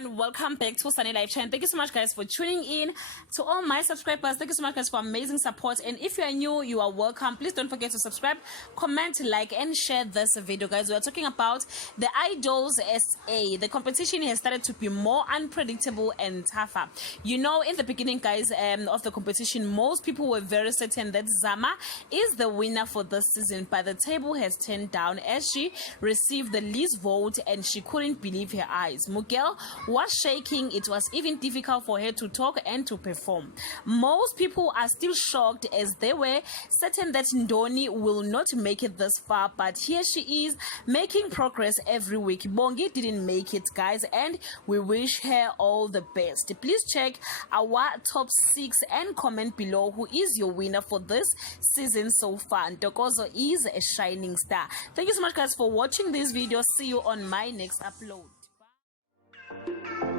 everyone, welcome back to Sunny Live Channel. Thank you so much guys for tuning in. To all my subscribers, thank you so much guys for amazing support, and if you are new, you are welcome. Please don't forget to subscribe, comment, like and share this video guys. We are talking about the IdolsSA. The competition has started to be more unpredictable and tougher. You know, in the beginning guys of the competition, most people were very certain that Zama is the winner for this season, but the table has turned down as she received the least vote and she couldn't believe her eyes. Miguel was shaking. It was even difficult for her to talk and to perform. Most people are still shocked as they were certain that Ndoni will not make it this far, but here she is making progress every week. Bongi didn't make it guys, and we wish her all the best. Please check our top 6 and comment below who is your winner for this season so far. Ntokozo is a shining star. Thank you so much guys for watching this video. See you on my next upload. Bye.